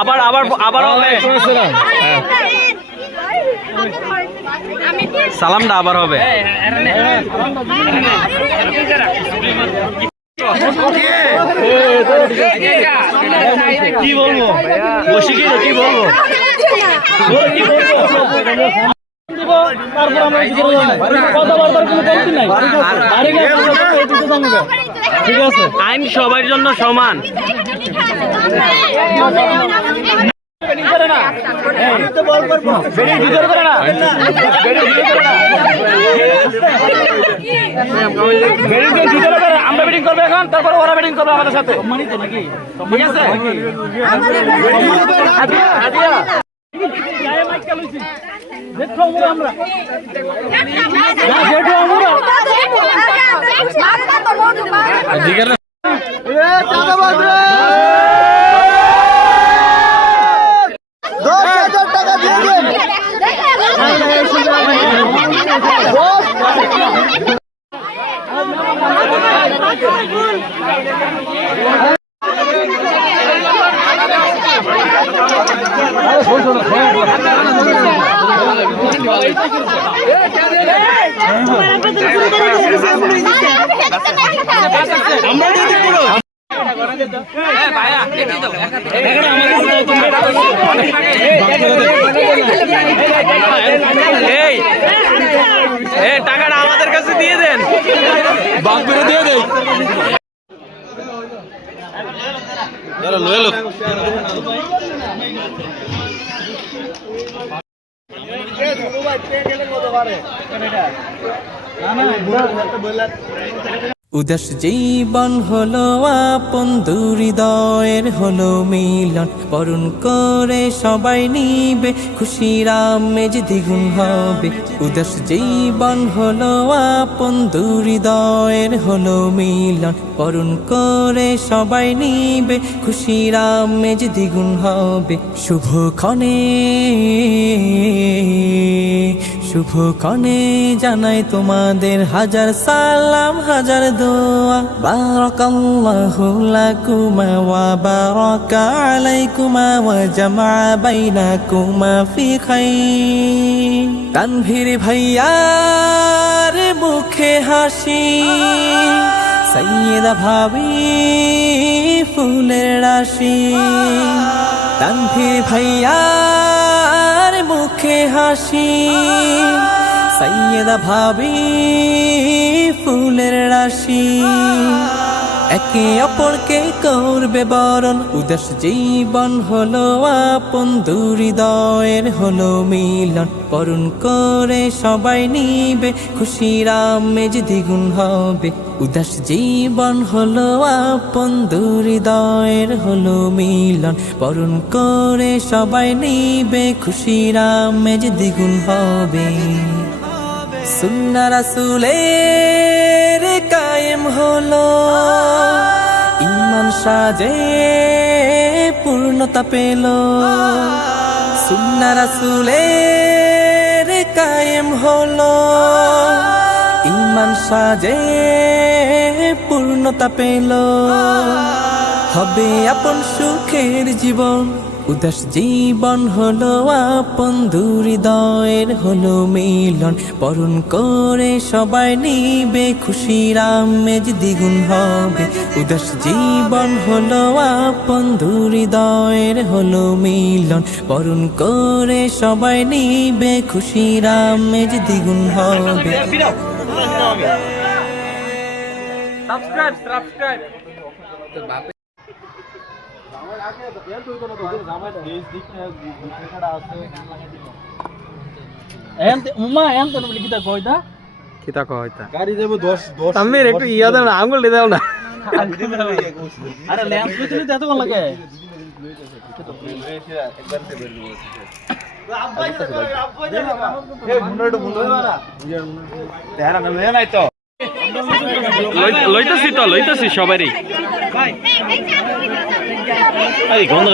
আবার আবার আবার হবে সালামটা আবার হবে কি বলবো কি বলবো ঠিক আছে আইন সবার জন্য সমান আমরা ব্যাটিং করবো এখন তারপর ওরা ব্যাটিং করবে আমাদের সাথে ঠিক আছে টাকাটা আমাদের কাছে দিয়ে দেন বাক করে দিয়ে দেই উদাস জীবন হলো আপন হৃদয়ের হলো মিলন বরণ করে সবাই নিবে খুশির আমেজ দ্বিগুণ হবে উদাস জীবন হলো আপন হৃদয়ের হলো মিলন বরণ করে সবাই নিবে খুশির আমেজ দ্বিগুণ হবে শুভক্ষণে জানাই তোমাদের হাজার সালাম হাজার দোয়া বারাকাল্লাহু লাকুমা ওয়া বারাকা আলাইকুমা ওয়া জামা বাইনাকুমা ফি খাইর তানভীর ভাইয়ার মুখে হাসি সাইয়েদা ভাবি ফুলের রাশি তানভীর ভাইয়ার মুখে হাসি সাইয়েদা ভাবি ফুলের রাশি একে অপরকে করবে বরণ উদাস জীবন হলো আপন হৃদয়ের হলো মিলন বরণ করে সবাই নিবে খুশির আমেজ দ্বিগুণ হবে উদাস জীবন হলো আপন হৃদয়ের হলো মিলন বরণ করে সবাই নিবে খুশির আমেজ দ্বিগুণ হবে সুন্নাহ রাসূলের কায়েম হলো ঈমান সাজে পূর্ণতা পেল সুন্নাহ রাসূলের কায়েম হলো ঈমান সাজে পূর্ণতা পেল হবে আপন সুখের জীবন উদাস জীবন হলো আপন হৃদয়ের হলো মিলন বরণ করে সবাই নিবে খুশির আমেজ দ্বিগুণ হবে উদাস জীবন হলো আপন হৃদয়ের হলো মিলন বরণ করে সবাই নিবে খুশির আমেজ দ্বিগুণ হবে সাবস্ক্রাইব একটু ইয়া দাও না আঙুল দাও না আরে ল্যাম্প পেছনে এত কোন লাগে লইতেছি সবারই গন্ধ